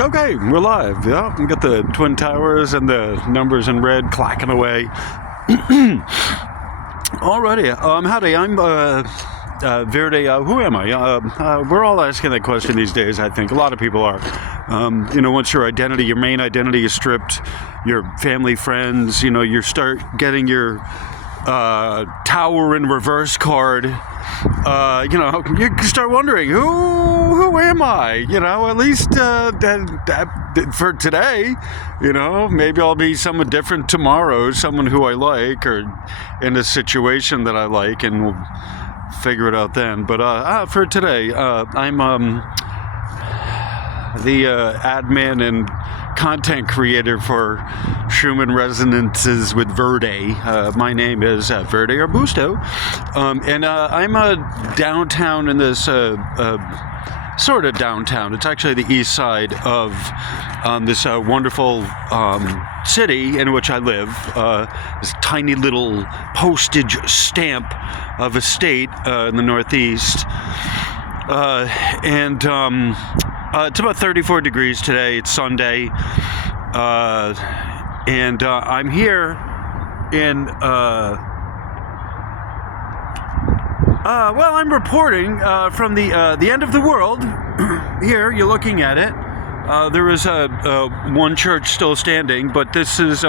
Okay, we're live. Yeah, we got the Twin Towers and the numbers in red clacking away. Alrighty. Howdy. I'm Verde. Who am I? We're all asking that question these days. I think a lot of people are. Once your main identity is stripped, your family, friends, you start getting your tower in reverse card. You start wondering who am I? At least for today. Maybe I'll be someone different tomorrow, someone who I like, or in a situation that I like, and we'll figure it out then. But for today, I'm the admin and content creator for Schumann Resonances with Verde. My name is Verde Arbusto, and I'm downtown in this sort of downtown. It's actually the east side of this wonderful city in which I live. This tiny little postage stamp of a state in the Northeast. It's about 34 degrees today. It's Sunday. And I'm here in, I'm reporting from the end of the world. Here, you're looking at it. There is one church still standing, but this is, this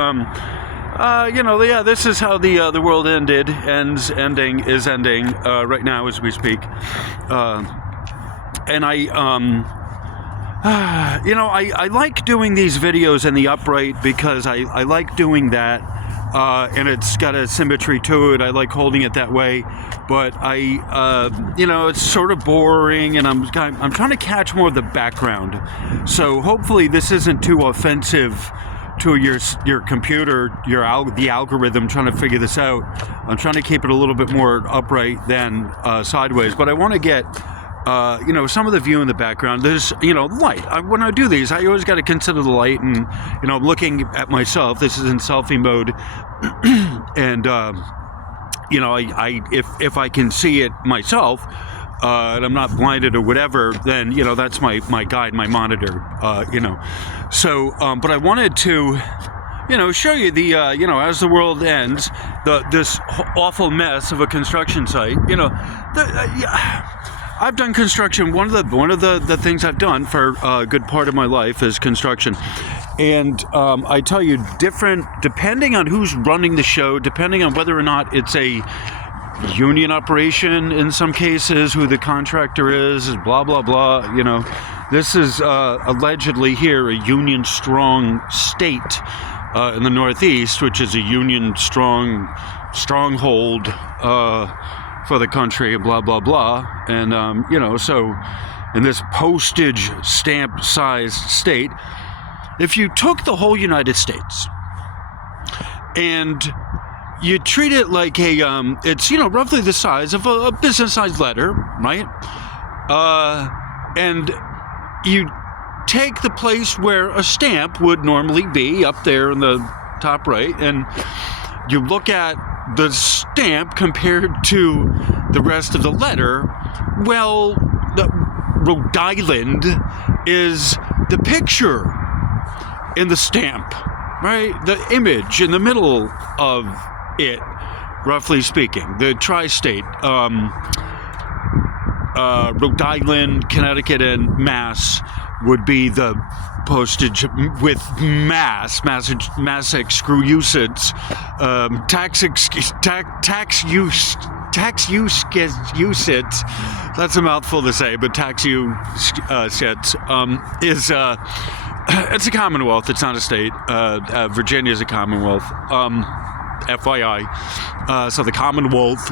is how the world is ending right now as we speak. And I like doing these videos in the upright because I like doing that, and it's got a symmetry to it. I like holding it that way, but it's sort of boring, and I'm trying to catch more of the background. So hopefully this isn't too offensive to your computer, the algorithm trying to figure this out. I'm trying to keep it a little bit more upright than sideways, but I want to get some of the view in the background. There's, light. When I do these, I always got to consider the light, and, looking at myself. This is in selfie mode, and, if I can see it myself, and I'm not blinded or whatever, then, that's my guide, my monitor, So, but I wanted to, show you the, as the world ends, this awful mess of a construction site, I've done construction. One of the things I've done for a good part of my life is construction, and I tell you, depending on who's running the show, depending on whether or not it's a union operation in some cases, who the contractor is, blah blah blah. This is allegedly here a union strong state in the Northeast, which is a union stronghold. For the country, blah blah blah, and so in this postage stamp sized state, if you took the whole United States and you treat it like it's roughly the size of a business sized letter, right? And you take the place where a stamp would normally be up there in the top right, and you look at the stamp compared to the rest of the letter. Well, Rhode Island is the picture in the stamp, right? The image in the middle of it, roughly speaking. The tri-state, Rhode Island, Connecticut, and Mass would be the postage with Massachusetts, tax usage. That's a mouthful to say, but tax usage is it's a commonwealth. It's not a state. Virginia is a commonwealth. FYI. So the Commonwealth,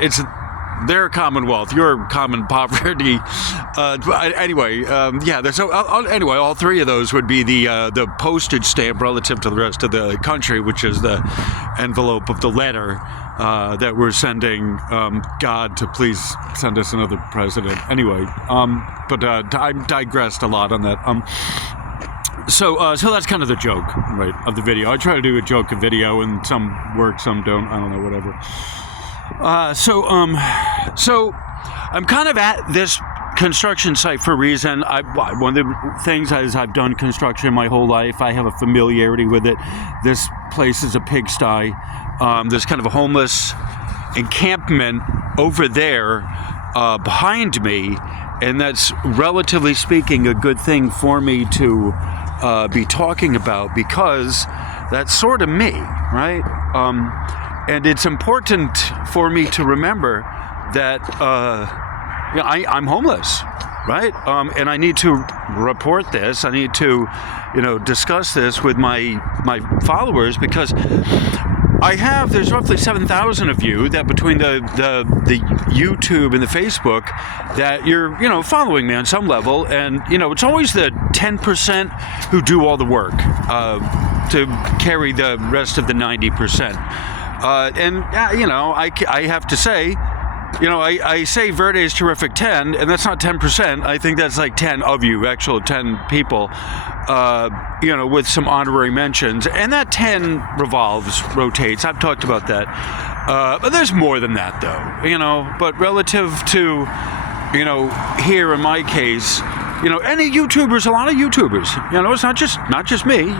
it's their commonwealth, your common poverty. Anyway, So anyway, all three of those would be the postage stamp relative to the rest of the country, which is the envelope of the letter that we're sending God to please send us another president. Anyway, but I digressed a lot on that. So that's kind of the joke, right, of the video. I try to do a joke of video, and some work, some don't. I don't know, whatever. So I'm kind of at this construction site for a reason. One of the things is I've done construction my whole life. I have a familiarity with it. This place is a pigsty. There's kind of a homeless encampment over there behind me, and that's, relatively speaking, a good thing for me to be talking about, because that's sort of me, right? And it's important for me to remember that I'm homeless, right? And I need to report this. I need to, discuss this with my followers, because there's roughly 7,000 of you that, between the YouTube and the Facebook, that you're, following me on some level. And, it's always the 10% who do all the work to carry the rest of the 90%. I have to say, I say Verde's terrific 10, and that's not 10%. I think that's like 10 of you, actual 10 people, with some honorary mentions. And that 10 rotates. I've talked about that. But there's more than that, though, But relative to, here in my case, any YouTubers, a lot of YouTubers, it's not just me,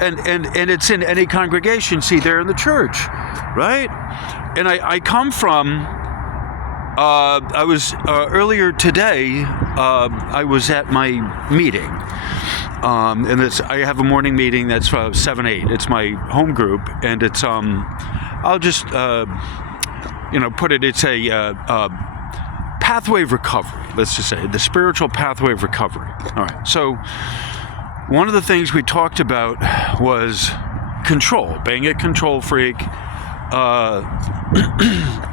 and it's in any congregation. See, they're in the church, right? And I come from, I was, earlier today, I was at my meeting, and I have a morning meeting that's 7-8. It's my home group, and it's, I'll just, put it, it's a pathway of recovery, let's just say, the spiritual pathway of recovery. All right, so one of the things we talked about was control, being a control freak,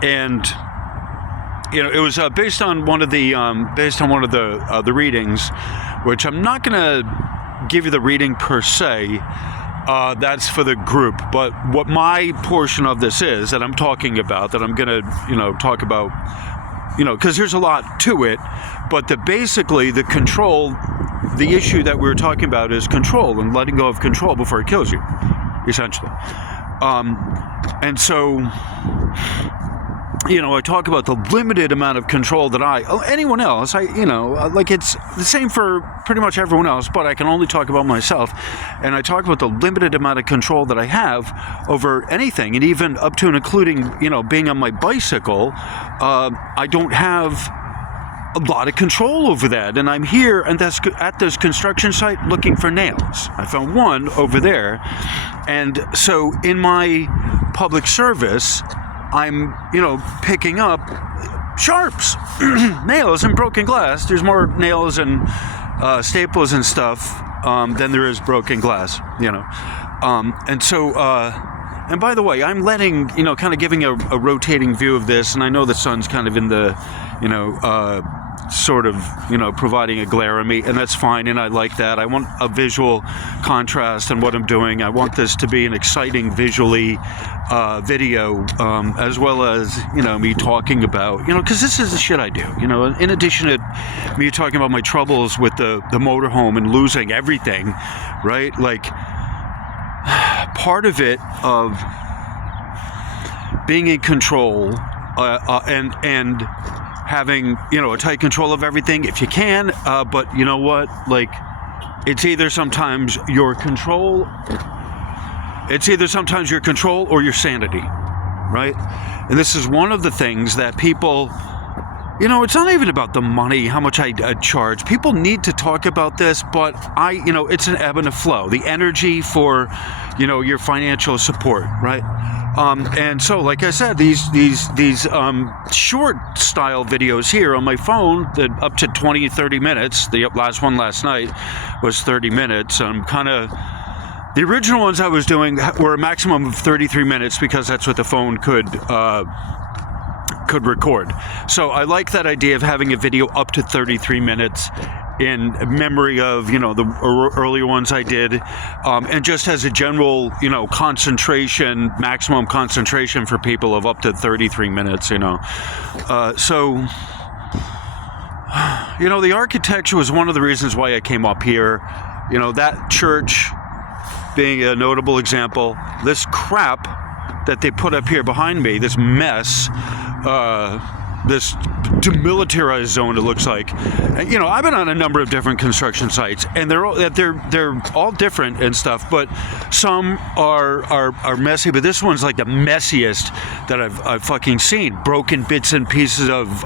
and it was based on one of the readings, which I'm not going to give you the reading per se. That's for the group, but what my portion of this is that I'm talking about, that I'm going to talk about, because there's a lot to it, but basically the control, the issue that we're talking about is control, and letting go of control before it kills you, essentially. And so, I talk about the limited amount of control that anyone else, like it's the same for pretty much everyone else, but I can only talk about myself. And I talk about the limited amount of control that I have over anything, and even up to and including, being on my bicycle, I don't have a lot of control over that. And I'm here, and that's at this construction site, looking for nails. I found one over there. And so in my public service, I'm, picking up sharps, nails and broken glass. There's more nails and staples and stuff than there is broken glass, And so, and by the way, I'm letting, kind of giving a rotating view of this, and I know the sun's kind of in the, sort of, providing a glare on me, and that's fine, and I like that. I want a visual contrast in what I'm doing. I want this to be an exciting visually video, as well as, me talking about, because this is the shit I do, in addition to me talking about my troubles with the motorhome and losing everything, right? Like, part of it, of being in control, and having, a tight control of everything if you can, but you know what, like, it's either sometimes your control or your sanity, right? And this is one of the things that people, it's not even about the money, how much I charge. People need to talk about this, but it's an ebb and a flow. The energy for, your financial support, right? And so, like I said, these short style videos here on my phone, that up to 20, 30 minutes. The last one last night was 30 minutes. The original ones I was doing were a maximum of 33 minutes, because that's what the phone could record. So I like that idea of having a video up to 33 minutes in memory of, the earlier ones I did, and just as a general, concentration, maximum concentration for people of up to 33 minutes, So, the architecture was one of the reasons why I came up here. That church being a notable example. This crap that they put up here behind me, this mess, this demilitarized zone, it looks like. You know, I've been on a number of different construction sites, and they're all different and stuff, but some are messy, but this one's like the messiest that I've fucking seen. Broken bits and pieces of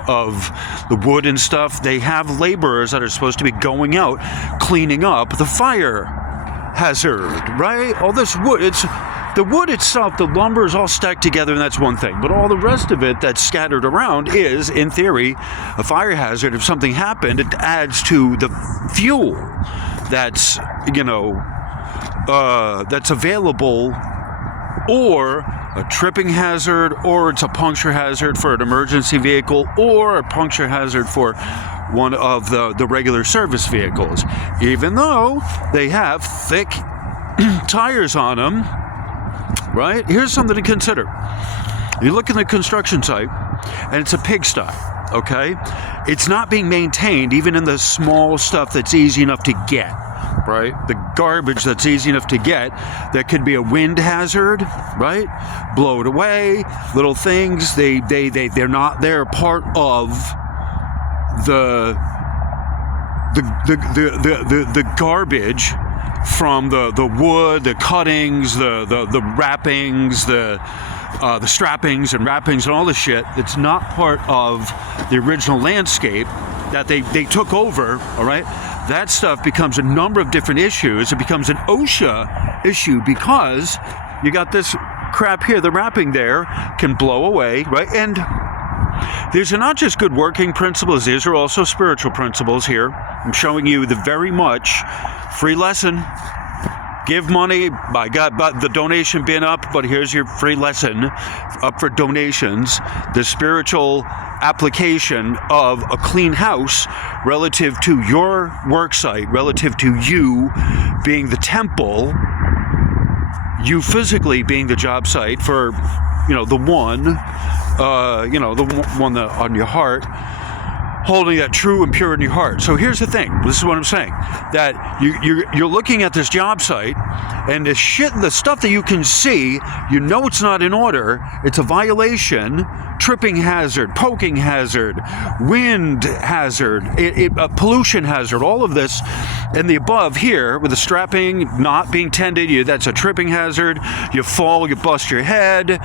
the wood and stuff. They have laborers that are supposed to be going out cleaning up the fire hazard, right? All this wood, it's the wood itself, the lumber is all stacked together, and that's one thing. But all the rest of it that's scattered around is, in theory, a fire hazard. If something happened, it adds to the fuel that's, you know, that's available, or a tripping hazard, or it's a puncture hazard for an emergency vehicle, or a puncture hazard for one of the regular service vehicles. Even though they have thick tires on them, right? Here's something to consider. You look at the construction site, and it's a pigsty, okay? It's not being maintained, even in the small stuff that's easy enough to get, right? The garbage that's easy enough to get, that could be a wind hazard, right? Blow it away, little things. They're not. They're part of the garbage from the wood, the cuttings, the wrappings, the strappings and wrappings and all this shit. It's not part of the original landscape that they took over, all right? That stuff becomes a number of different issues. It becomes an OSHA issue because you got this crap here, the wrapping there can blow away, right? And these are not just good working principles, these are also spiritual principles here. I'm showing you the very much free lesson. Give money, by God, but the donation bin up, but here's your free lesson up for donations. The spiritual application of a clean house relative to your work site, relative to you being the temple, you physically being the job site for, you know, the one that on your heart, holding that true and pure in your heart. So here's the thing. This is what I'm saying. That you're looking at this job site, and the stuff that you can see, you know it's not in order. It's a violation, tripping hazard, poking hazard, wind hazard, a pollution hazard, all of this. And the above here, with the strapping not being tended, that's a tripping hazard. You fall, you bust your head.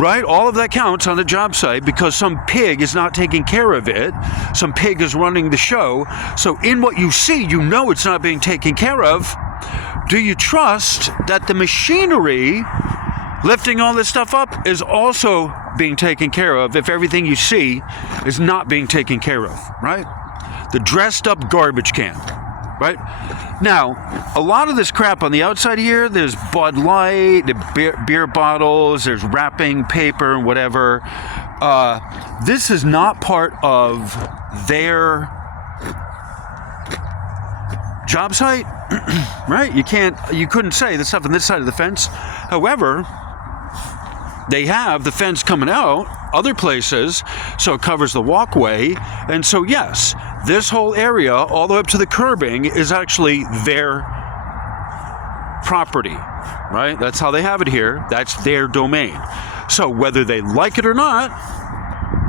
Right? All of that counts on the job site because some pig is not taking care of it. Some pig is running the show. So in what you see, you know it's not being taken care of. Do you trust that the machinery lifting all this stuff up is also being taken care of if everything you see is not being taken care of, right? The dressed up garbage can, right? Now, a lot of this crap on the outside here, there's Bud Light, the beer bottles, there's wrapping paper and whatever. This is not part of their job site, right? You couldn't say the stuff on this side of the fence. However, they have the fence coming out other places, so it covers the walkway. And so, yes, this whole area, all the way up to the curbing, is actually their property, right? That's how they have it here. That's their domain. So whether they like it or not,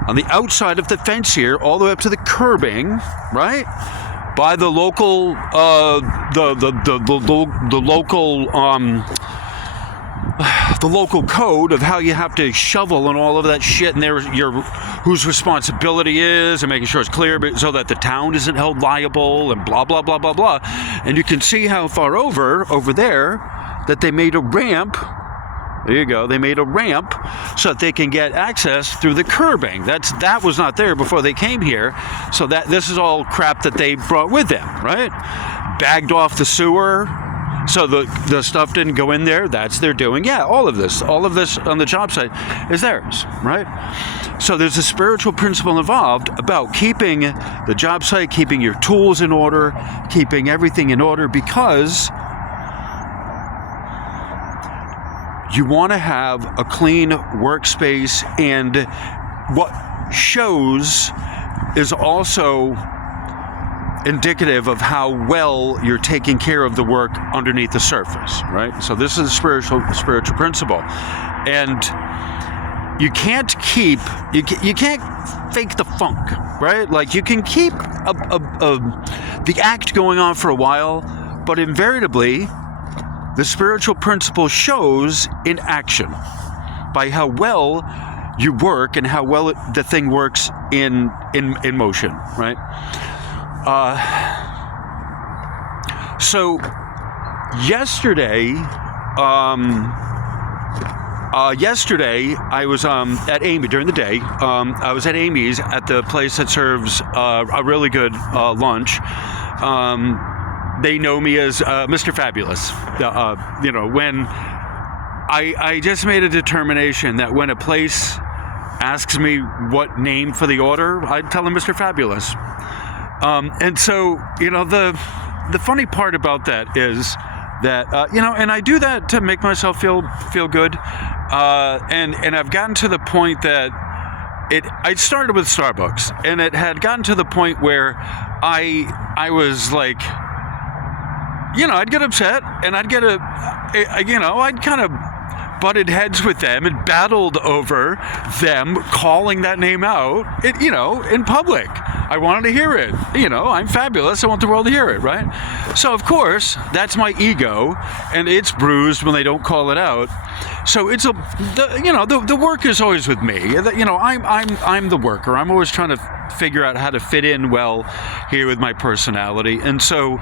on the outside of the fence here, all the way up to the curbing, right? By the local, the local code of how you have to shovel and all of that shit, and whose responsibility is, and making sure it's clear so that the town isn't held liable, and blah blah blah blah blah. And you can see how far over there that they made a ramp. There you go. They made a ramp so that they can get access through the curbing. That was not there before they came here. So this is all crap that they brought with them, right? Bagged off the sewer. So the stuff didn't go in there. That's their doing. Yeah, all of this on the job site is theirs, right? So there's a spiritual principle involved about keeping the job site, keeping your tools in order, keeping everything in order, because you want to have a clean workspace, and what shows is also indicative of how well you're taking care of the work underneath the surface, right? So this is a spiritual principle. And you can't fake the funk, right? Like, you can keep the act going on for a while, but invariably, the spiritual principle shows in action by how well you work and how well the thing works in motion, right? So yesterday, I was at Amy during the day. I was at Amy's at the place that serves a really good lunch. They know me as Mr. Fabulous. When I just made a determination that when a place asks me what name for the order, I'd tell them Mr. Fabulous. And so, the funny part about that is that, and I do that to make myself feel good. And I've gotten to the point that I started with Starbucks, and it had gotten to the point where I was like, I'd get upset, and I'd kind of butted heads with them and battled over them calling that name out, in public. I wanted to hear it. I'm fabulous. I want the world to hear it, right? So, of course, that's my ego, and it's bruised when they don't call it out. So it's the work is always with me. I'm the worker. I'm always trying to figure out how to fit in well here with my personality, and so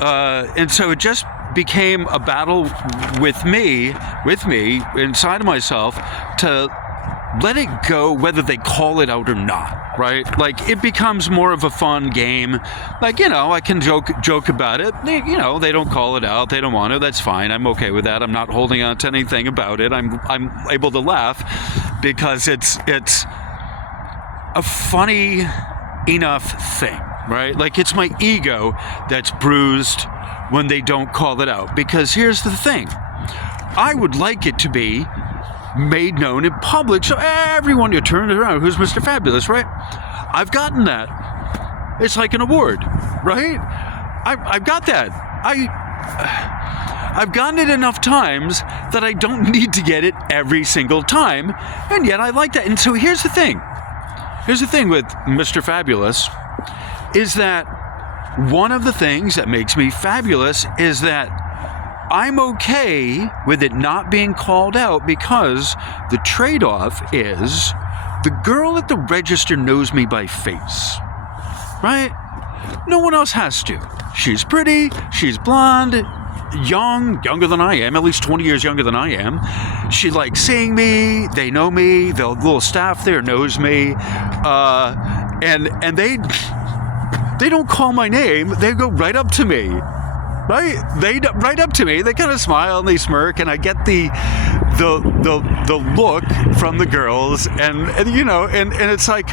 it just became a battle with me inside of myself to let it go, whether they call it out or not, right? Like, it becomes more of a fun game. Like, I can joke about it. They don't call it out. They don't want to. That's fine. I'm okay with that. I'm not holding on to anything about it. I'm able to laugh because it's a funny enough thing, right? Like, it's my ego that's bruised when they don't call it out. Because here's the thing. I would like it to be made known in public, so everyone, you turn around, who's Mr. Fabulous, right? I've gotten that. It's like an award, right? I've got that. I've gotten it enough times that I don't need to get it every single time, and yet I like that. And so here's the thing. Here's the thing with Mr. Fabulous, is that one of the things that makes me fabulous is that I'm okay with it not being called out, because the trade-off is the girl at the register knows me by face, right? No one else has to. She's pretty, she's blonde, younger than I am, at least 20 years younger than I am. She likes seeing me, they know me, the little staff there knows me, and they don't call my name, they go right up to me. Right? Right up to me. They kind of smile and they smirk, and I get the look from the girls, and it's like,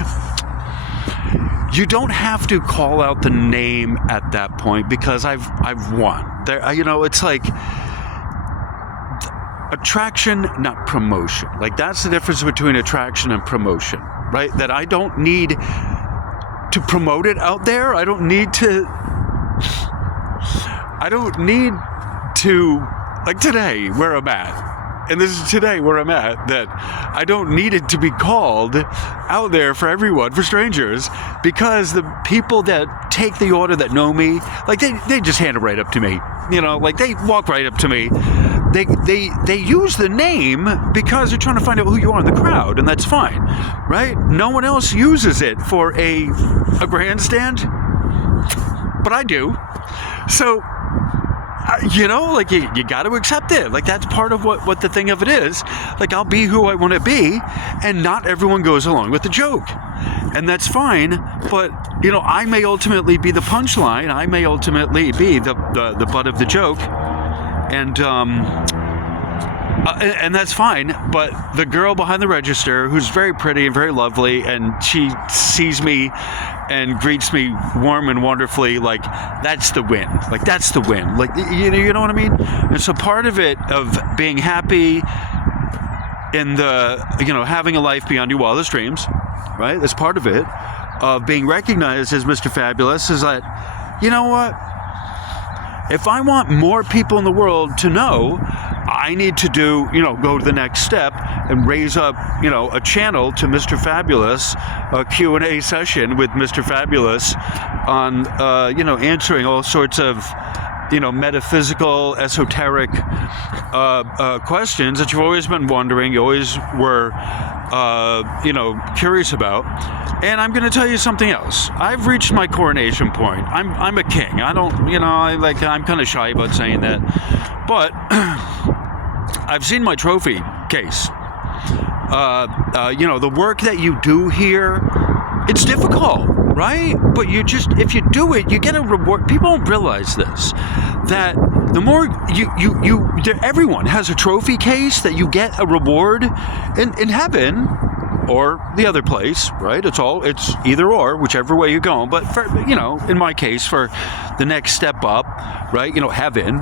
you don't have to call out the name at that point, because I've won. There, it's like attraction, not promotion. Like, that's the difference between attraction and promotion, right? That I don't need to promote it out there. I don't need to, like today, where I'm at, and this is today where I'm at, that I don't need it to be called out there for everyone, for strangers, because the people that take the order that know me, like, they just hand it right up to me. Like, they walk right up to me. They use the name because they're trying to find out who you are in the crowd, and that's fine, right? No one else uses it for a grandstand, but I do. So, like, you got to accept it. Like, that's part of what the thing of it is. Like, I'll be who I want to be, and not everyone goes along with the joke. And that's fine, but, I may ultimately be the punchline. I may ultimately be the butt of the joke. And that's fine, but the girl behind the register, who's very pretty and very lovely, and she sees me and greets me warm and wonderfully, like, that's the win. Like, that's the win. Like, you know what I mean? And so part of it, of being happy in the, having a life beyond your wildest dreams, right? That's part of it. Of being recognized as Mr. Fabulous is that, you know what? If I want more people in the world to know I need to do, go to the next step and raise up, a channel to Mr. Fabulous, a Q&A session with Mr. Fabulous on, answering all sorts of, metaphysical, esoteric questions that you've always been wondering, you always were, curious about. And I'm going to tell you something else. I've reached my coronation point. I'm a king. I don't, I'm kind of shy about saying that. But I've seen my trophy case. The work that you do here, it's difficult, right? But if you do it, you get a reward. People don't realize this, that the more everyone has a trophy case that you get a reward in heaven or the other place, right? It's either or, whichever way you go. But for, in my case, for the next step up, right? Heaven,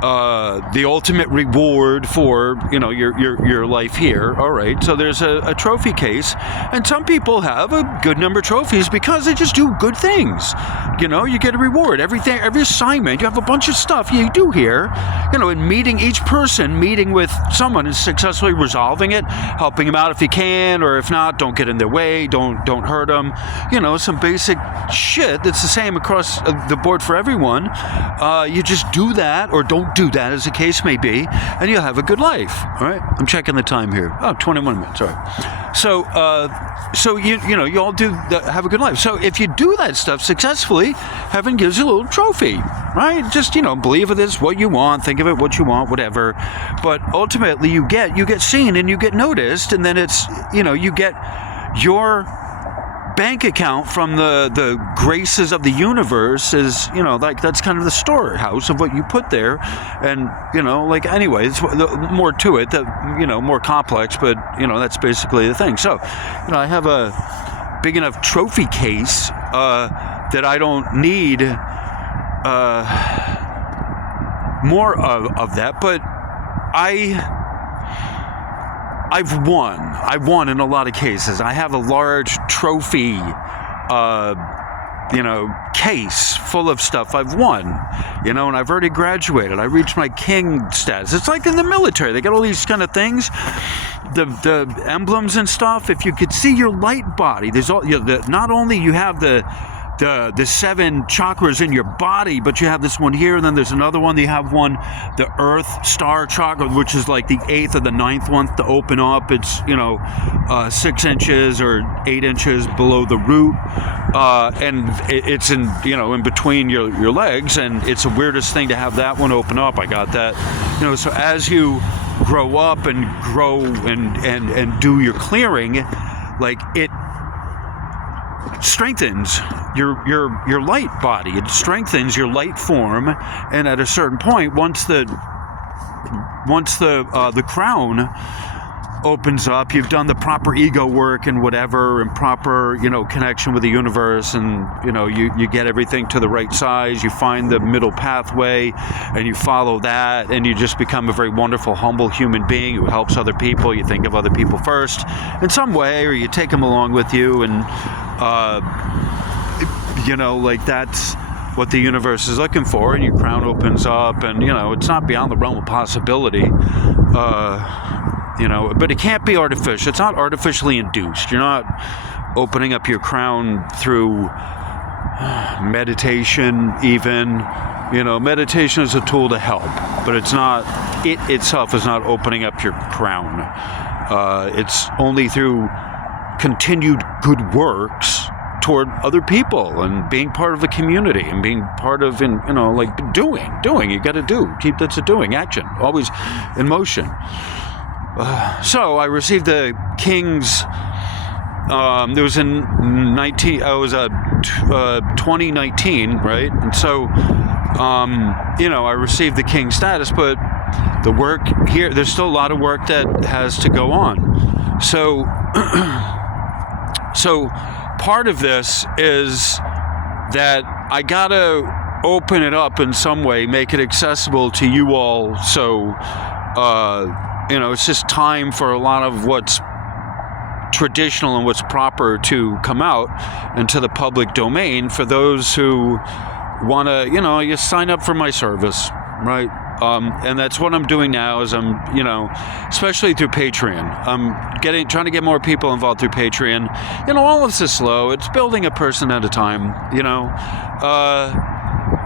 the ultimate reward for your life here. All right, so there's a trophy case, and some people have a good number of trophies because they just do good things. You get a reward. Every assignment, you have a bunch of stuff you do here. And meeting with someone and successfully resolving it, helping them out if you can, or if not, don't get in their way, don't hurt them. Some basic shit that's the same across the board for everyone. You just do that or don't do that, as the case may be, and you'll have a good life. All right, I'm checking the time here. 21 minutes. All right. So you all do have a good life. So if you do that stuff successfully, heaven gives you a little trophy, right? Just believe it is what you want, think of it what you want, whatever. But ultimately, you get seen and you get noticed, and then it's you get your bank account from the graces of the universe is that's kind of the storehouse of what you put there. And anyway, it's more to it, that more complex, but that's basically the thing. So I have a big enough trophy case that I don't need more of that. But I've won in a lot of cases. I have a large trophy, case full of stuff I've won, and I've already graduated. I reached my king status. It's like in the military. They got all these kind of things, the emblems and stuff. If you could see your light body, there's all, not only you have the 7 chakras in your body, but you have this one here, and then there's another one. You have one, the earth star chakra, which is like the 8th or the 9th one to open up. It's 6 inches or 8 inches below the root, and it's in in between your legs, and it's the weirdest thing to have that one open up. I got that, so as you grow up and grow and do your clearing, like it strengthens your light body. It strengthens your light form, and at a certain point, once the crown opens up, you've done the proper ego work and whatever, and proper connection with the universe, and you get everything to the right size. You find the middle pathway, and you follow that, and you just become a very wonderful, humble human being who helps other people. You think of other people first in some way, or you take them along with you, and that's what the universe is looking for, and your crown opens up, and it's not beyond the realm of possibility. But it can't be artificial. It's not artificially induced. You're not opening up your crown through meditation even. Meditation is a tool to help, but it itself is not opening up your crown. It's only through continued good works toward other people and being part of a community and being part of doing. You got to do. That's a doing action, always in motion. So I received the King's. It was in 2019, right? And so, I received the King status, but the work here, there's still a lot of work that has to go on. So part of this is that I gotta open it up in some way, make it accessible to you all. So, it's just time for a lot of what's traditional and what's proper to come out into the public domain for those who want to, you sign up for my service. right? And that's what I'm doing now. Is I'm, especially through Patreon. I'm trying to get more people involved through Patreon. All of this is slow. It's building a person at a time.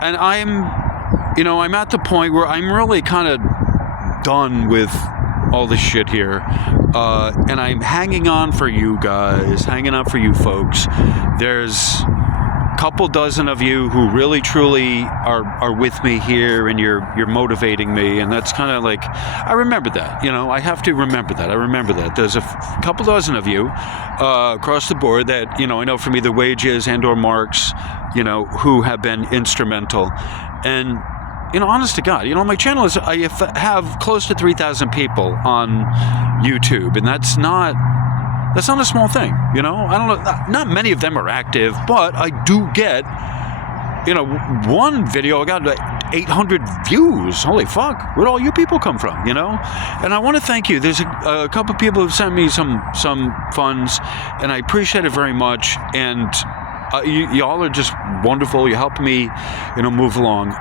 And I'm at the point where I'm really kind of done with all this shit here, and I'm hanging on for you guys, hanging on for you folks. There's a couple dozen of you who really truly are with me here, and you're motivating me, and that's kind of like, I remember that. I have to remember that. I remember that there's a couple dozen of you across the board that I know from either Wages and or Marks, who have been instrumental. And honest to God, my channel I have close to 3,000 people on YouTube, and that's not a small thing. I don't know, not many of them are active, but I do get, one video I got 800 views. Holy fuck, where'd all you people come from? And I want to thank you. There's a couple people who've sent me some funds, and I appreciate it very much. And y'all are just wonderful. You help me, move along.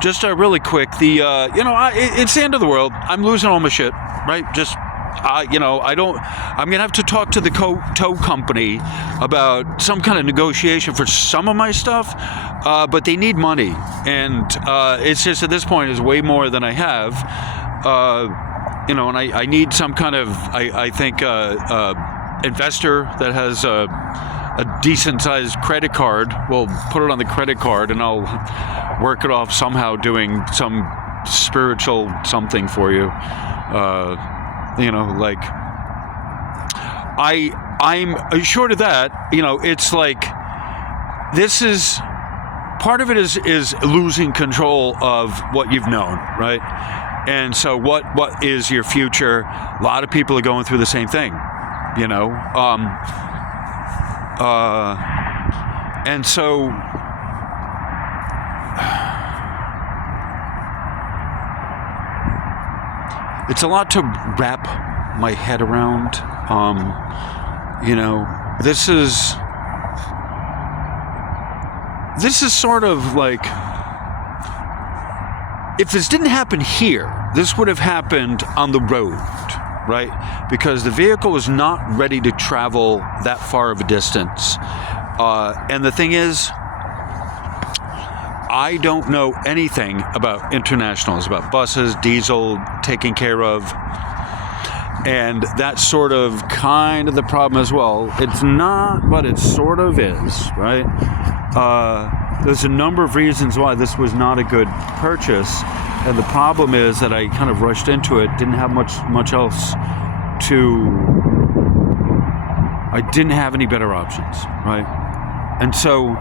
Just really quick, it's the end of the world. I'm losing all my shit, right? Just, I'm gonna have to talk to the tow company about some kind of negotiation for some of my stuff, but they need money, and it's just at this point is way more than I have, and I need some kind of, I think, investor that has a decent-sized credit card. We'll put it on the credit card, and I'll work it off somehow, doing some spiritual something for you. Like I'm short of that. It's like this is part of it is losing control of what you've known, right? And so what is your future? A lot of people are going through the same thing, and so it's a lot to wrap my head around. This is sort of like, if this didn't happen here, this would have happened on the road, right? Because the vehicle was not ready to travel that far of a distance. And the thing is, I don't know anything about internationals, about buses, diesel, taking care of. And that's sort of kind of the problem as well. It's not, but it sort of is, right? There's a number of reasons why this was not a good purchase. And the problem is that I kind of rushed into it, didn't have much else I didn't have any better options, right? And so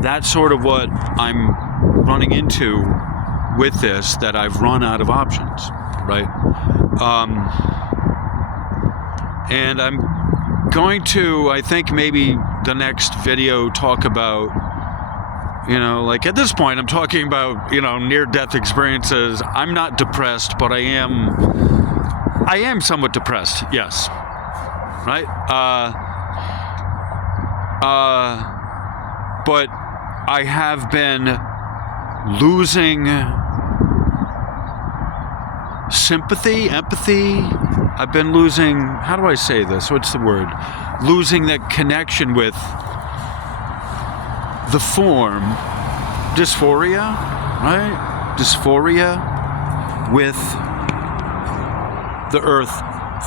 that's sort of what I'm running into with this, that I've run out of options, right? And I'm going to, I think maybe the next video, talk about, like at this point I'm talking about, near-death experiences. I'm not depressed, but I am somewhat depressed, yes, right? But I have been losing sympathy, empathy. I've been losing, how do I say this? What's the word? Losing that connection with the form, dysphoria, right? Dysphoria with the earth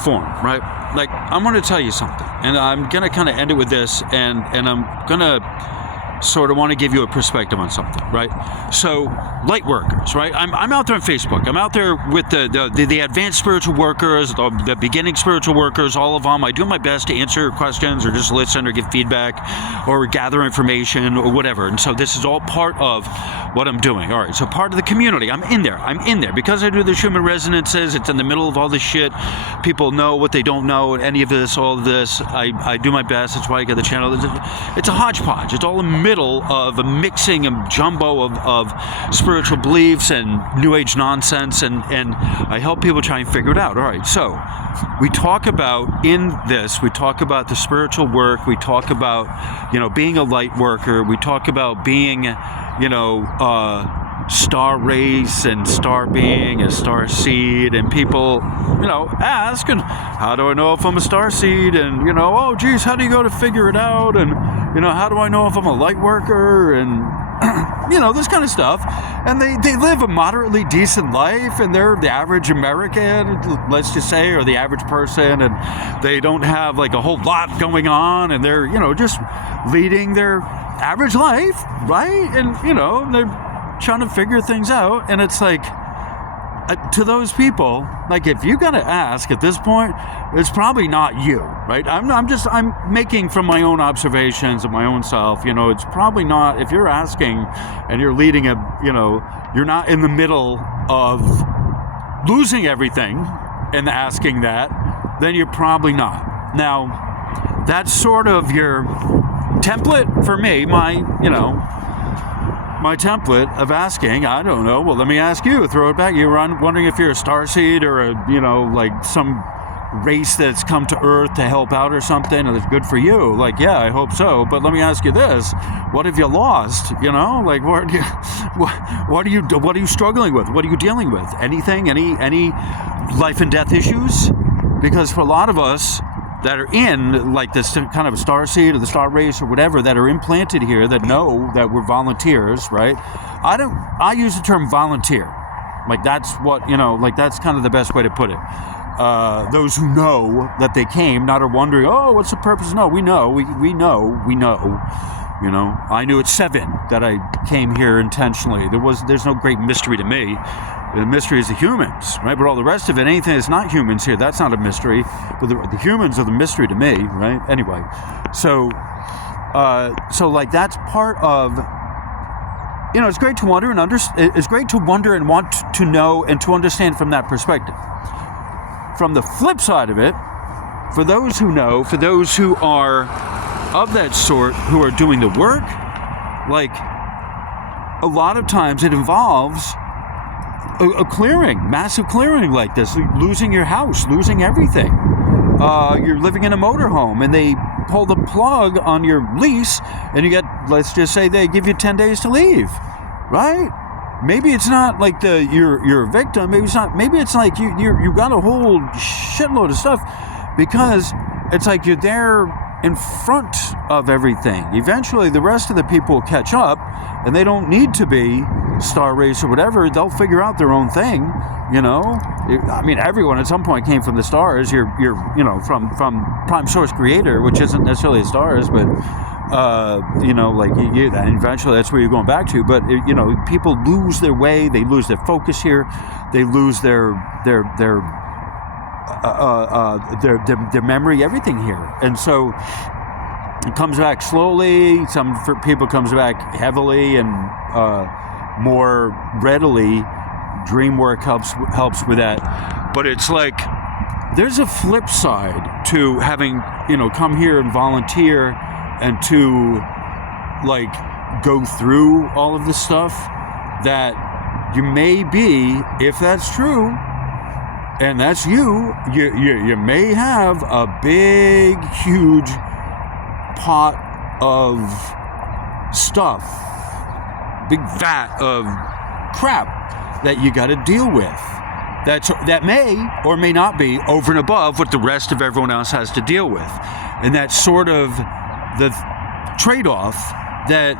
form, right? Like, I'm going to tell you something, and I'm going to kind of end it with this, and I'm going to sort of want to give you a perspective on something, right? So, light workers, right? I'm out there on Facebook. I'm out there with the advanced spiritual workers, the beginning spiritual workers, all of them. I do my best to answer your questions, or just listen, or give feedback, or gather information, or whatever. And so this is all part of what I'm doing. All right, so part of the community. I'm in there. Because I do the human resonances, it's in the middle of all this shit. People know what they don't know, any of this, all of this. I do my best. That's why I get the channel. It's a hodgepodge. It's all a middle of a mixing and jumbo of spiritual beliefs and new age nonsense, and I help people try and figure it out. All right, so we talk about the spiritual work. We talk about, being a light worker. We talk about being, star race and star being and star seed, and people, ask, and how do I know if I'm a star seed? And, oh, geez, how do you go to figure it out? And, how do I know if I'm a light worker? And, this kind of stuff. And they live a moderately decent life, and they're the average American, let's just say, or the average person, and they don't have like a whole lot going on, and they're, just leading their average life, right? And, they're trying to figure things out. And it's like, to those people, like, if you gotta ask at this point, it's probably not you, right? I'm making from my own observations of my own self, it's probably not. If you're asking and you're leading you're not in the middle of losing everything and asking that, then you're probably not. Now, that's sort of your template for me, my template of asking. I don't know. Well, let me ask you. Throw it back. You're wondering if you're a starseed or like some race that's come to Earth to help out or something, and it's good for you. Like, yeah, I hope so. But let me ask you this: what have you lost? Like, what are you struggling with? What are you dealing with? Anything? Any life and death issues? Because for a lot of us that are in like this kind of a star seed or the star race or whatever, that are implanted here, that know that we're volunteers, right? I use the term volunteer. Like, that's what, like, that's kind of the best way to put it. Those who know that they came, not are wondering, oh, what's the purpose? No, we know. We know. I knew at 7 that I came here intentionally. There's no great mystery to me. The mystery is the humans, right? But all the rest of it, anything that's not humans here, that's not a mystery. But the humans are the mystery to me, right? Anyway, so like, that's part of, it's great to wonder and it's great to wonder and want to know and to understand from that perspective. From the flip side of it, for those who know, for those who are of that sort, who are doing the work, like, a lot of times it involves a clearing, massive clearing like this, losing your house, losing everything. You're living in a motorhome and they pull the plug on your lease and you get, let's just say they give you 10 days to leave, right? Maybe it's not like you're a victim. Maybe it's not. Maybe it's like you got a whole shitload of stuff, because it's like you're there in front of everything. Eventually, the rest of the people will catch up, and they don't need to be star race or whatever. They'll figure out their own thing. I mean, everyone at some point came from the stars. You're from prime source creator, which isn't necessarily the stars, but. Eventually that's where you're going back to. But people lose their way, they lose their focus here, they lose their memory, everything here, and so it comes back slowly. Some people comes back heavily and more readily. Dream work helps with that, but it's like there's a flip side to having come here and volunteer and to like go through all of this stuff, that you may be, if that's true and that's you may have a big huge pot of stuff, big vat of crap that you got to deal with, that may or may not be over and above what the rest of everyone else has to deal with. And that's sort of the trade-off, that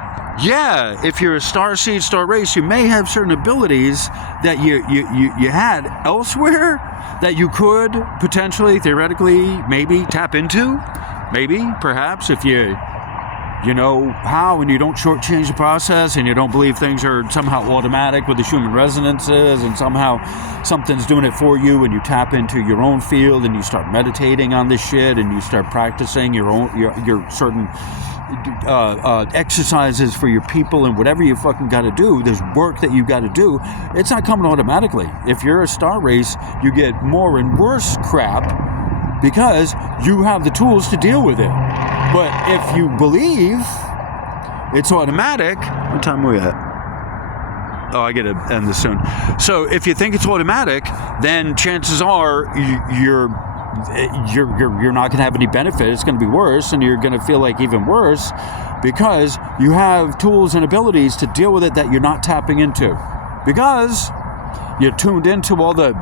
if you're a star seed, star race, you may have certain abilities that you had elsewhere that you could potentially, theoretically, maybe tap into, perhaps, if you know how, and you don't shortchange the process, and you don't believe things are somehow automatic with the human resonances, and somehow something's doing it for you, and you tap into your own field, and you start meditating on this shit, and you start practicing your certain exercises for your people, and whatever you fucking got to do. There's work that you got to do. It's not coming automatically. If you're a star race, you get more and worse crap because you have the tools to deal with it. But if you believe it's automatic, what time are we at? Oh, I gotta end this soon. So if you think it's automatic, then chances are you're not gonna have any benefit. It's gonna be worse, and you're gonna feel like even worse because you have tools and abilities to deal with it that you're not tapping into. because you're tuned into all the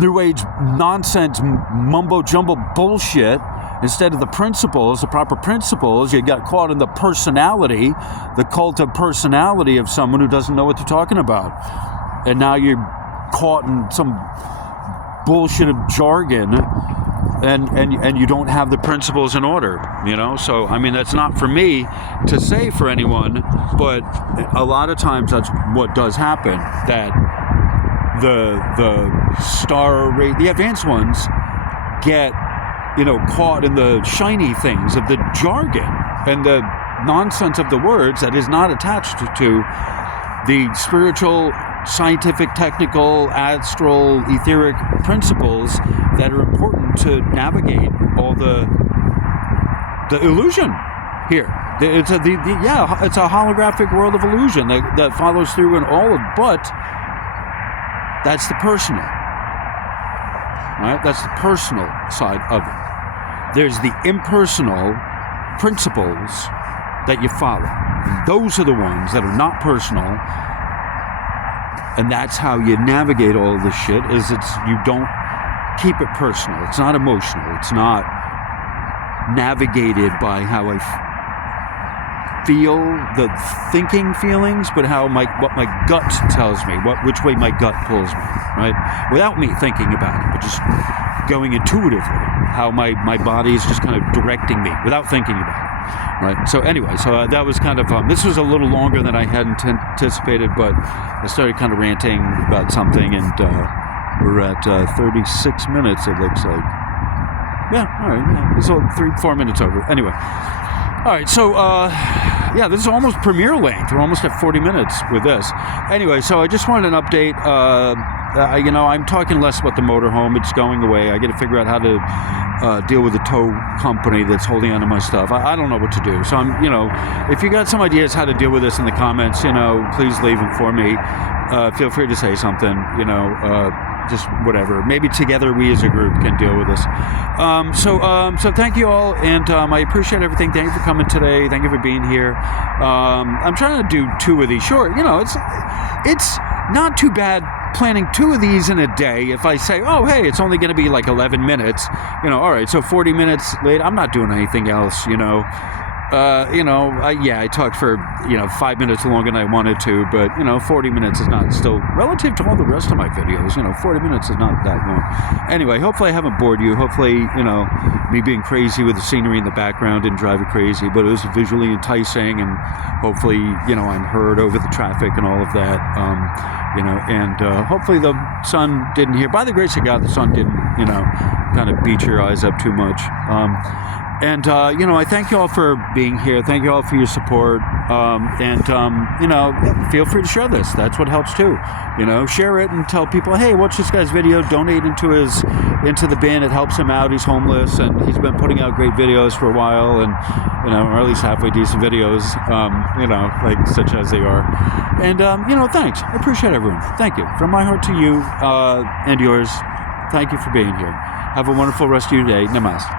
New Age nonsense, mumbo-jumbo bullshit. Instead of the principles, the proper principles, you got caught in the personality, the cult of personality of someone who doesn't know what they're talking about. And now you're caught in some bullshit of jargon, and you don't have the principles in order, you know? So, I mean, that's not for me to say for anyone, but a lot of times that's what does happen, that the advanced ones get, you know, caught in the shiny things of the jargon and the nonsense of the words that is not attached to the spiritual, scientific, technical, astral, etheric principles that are important to navigate all the illusion here. It's a holographic world of illusion that follows through in all of, but that's the personal, right? That's the personal side of it. There's the impersonal principles that you follow. Those are the ones that are not personal, and that's how you navigate all of this shit. You don't keep it personal. It's not emotional. It's not navigated by how I feel, the thinking feelings, but what my gut tells me, which way my gut pulls me, right? Without me thinking about it, but just going intuitively, how my body is just kind of directing me without thinking about it, right? So anyway, that was kind of, this was a little longer than I had anticipated, but I started kind of ranting about something, and we're at 36 minutes, it looks like. Yeah, all right, yeah, it's 3-4 minutes over. Anyway. All right, so, this is almost premiere length. We're almost at 40 minutes with this. Anyway, so I just wanted an update. I'm talking less about the motorhome. It's going away. I got to figure out how to deal with the tow company that's holding onto my stuff. I don't know what to do. So if you got some ideas how to deal with this in the comments, please leave them for me. Feel free to say something, just whatever. Maybe together we as a group can deal with this. So thank you all, and I appreciate everything. Thank you for coming today. Thank you for being here. I'm trying to do 2 of these. Sure, it's not too bad planning 2 of these in a day. If I say, oh, hey, it's only going to be like 11 minutes, all right, so 40 minutes later, I'm not doing anything else, I talked for, 5 minutes longer than I wanted to, but, 40 minutes is not still, relative to all the rest of my videos, 40 minutes is not that long. Anyway, hopefully I haven't bored you. Hopefully, me being crazy with the scenery in the background didn't drive you crazy, but it was visually enticing, and hopefully, I'm heard over the traffic and all of that, hopefully the sun didn't by the grace of God, the sun didn't, kind of beat your eyes up too much. I thank you all for being here. Thank you all for your support. Feel free to share this. That's what helps too. Share it and tell people, hey, watch this guy's video. Donate into the bin. It helps him out. He's homeless, and he's been putting out great videos for a while, and or at least halfway decent videos. Like such as they are. And thanks. I appreciate everyone. Thank you from my heart to you and yours. Thank you for being here. Have a wonderful rest of your day. Namaste.